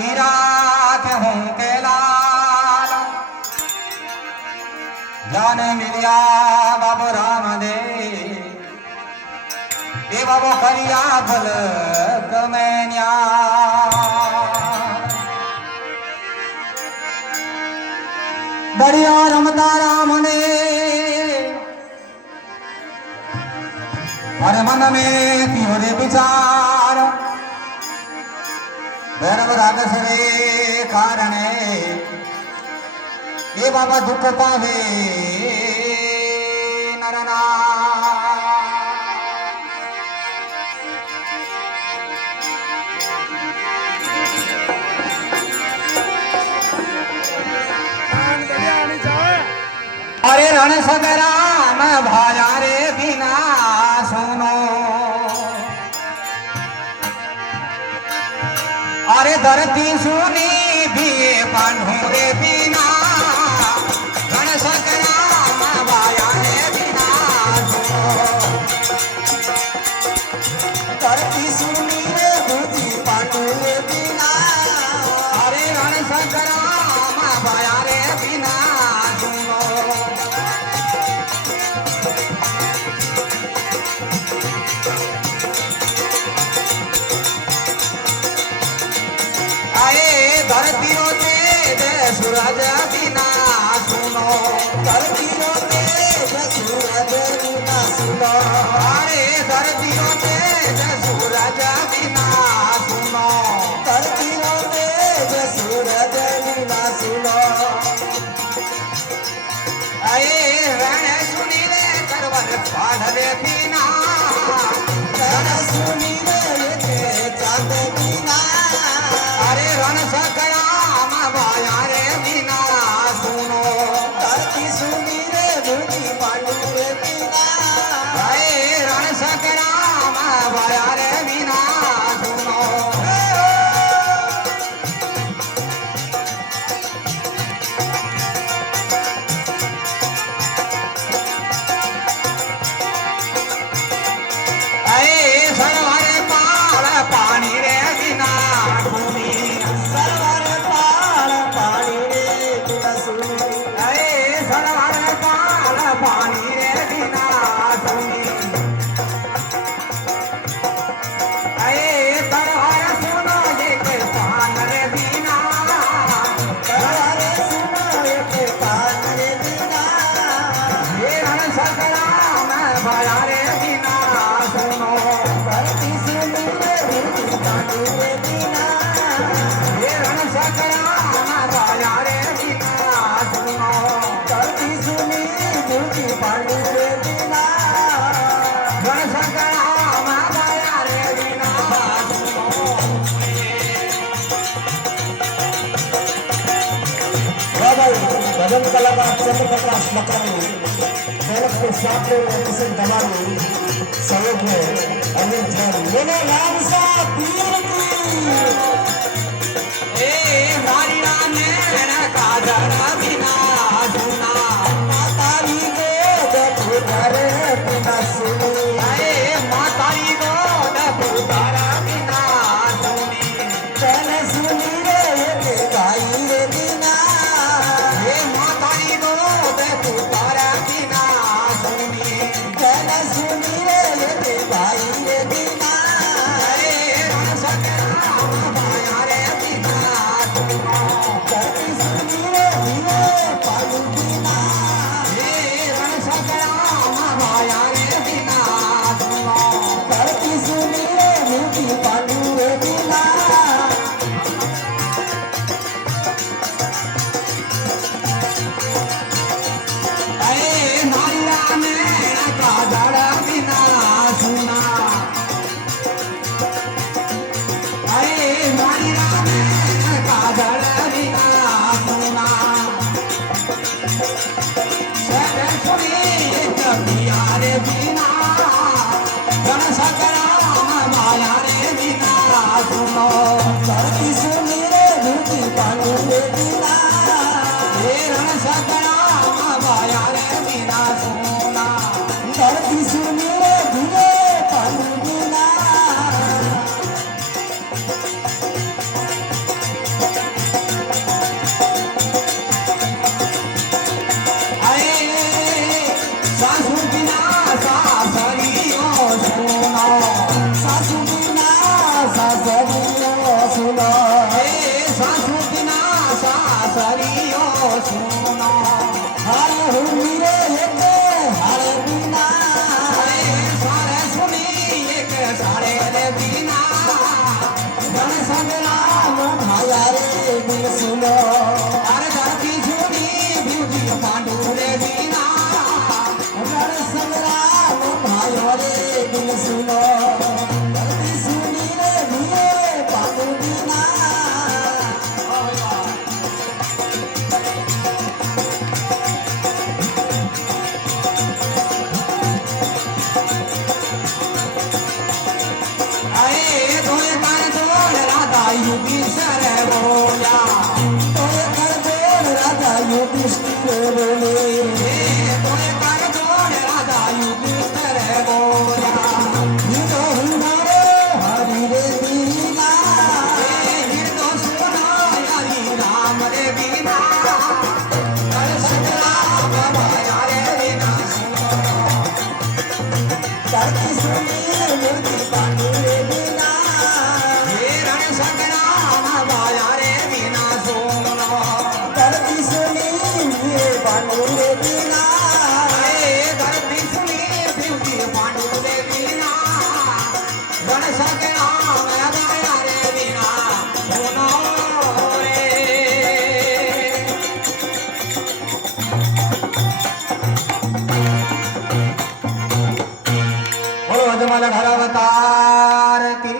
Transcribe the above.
हीरा के हूँ के लाल जाने मिलिया बाबू राम दे ये बाबू करिया फल कमैनिया बढ़िया रमता राम ने अरे मन में थियो रे विचार भैरव राग सरे कारणे ये बाबा दुख पावे नरना अरे रण सगराम भाया रे बिना सुनो अरे धरती सुनी भी पांडु रे बिना रण सगराम भाया रे बिना सुनो धरती सुनी रे भी पांडु रे बिना अरे रण सगराम भाया रे बिना सुनो धरती तेज सूरज बिना सुनो धरती तेज सूरज बिना सुनो अरे धरती तेज सूरज बिना सुनो धरती तेज सूरज बिना सुनो अरे रण सुनी रे करवर पाढ़ बिना रण सुनी रे चांद बिना अरे रण सकराम भाया रे बिना सुनो धरती सुनी रे धरती पांडु रे बिना अरे रण सकराम भाया रे बिना सुनो अरे सरवारे पाल पानी रे बिना पानी रे बिना सुनी अरे तरवार सुनो जे पान रे बिना तरवार सुनो जे पान रे बिना ये रण सकराम भाया रे बिना सुनो धरती सुनी रे धरती पांडु रे बिना ये रण सकराम भाया रे बिना सुनो धरती सुनी धरती पांडु रे बिना रण सकराम भाया रे बिना भजन कलाकार चंद्रप्रकाश मकरानी मेहनत के साथ में दमानी सहयोग में अमित जैन मेरे नाम सा पीर की ए मारी राने का जरा बिना सुना मातारी को घरे बिना सुनी अरे मातारी को घरा बिना सुनी चल सुनी रे गाई रे बिना ये मातारी को घरा बिना सुनी चल सुनी रे गाई रे बिना अरे रण सकराम भाया रे बिना सुनो धरती सुनी रे पालू बिना रण सकराम भाया रे बिना सुनो धरती सुनी रे धरती पांडु रे बिना अरे नारिया ने का जड़ा बिना सुना अरे नारिया ने का जड़ा बिना सुना रे बिना रण सकराम भाया रे बिना सुनो धरती सुनी रे धरती पांडु रे बिना हे रण सकराम भाया रे बिना सुना धरती सुनी रे धीरे पांडु बिना युधिष्ठिर बोला तोय कर जोड राजा युधिष्ठिर बोले तोय कर जोड़ राजा युधिष्ठिर बोला हिरो हुंडारो हरि रे दीना हिरदो सुना हरि राम रे बिना कर सकला माया रे बिना करती सुनी मूर्ति पांडु रे दीना हे रण सकला माया रे बिना सोना करती सुनी ये पांडु रे दीना हे धरती सुनी बिरती पांडु रे बिना रण सकला माया रे बिना सोना रे बोलो अजमाला घर अवतार की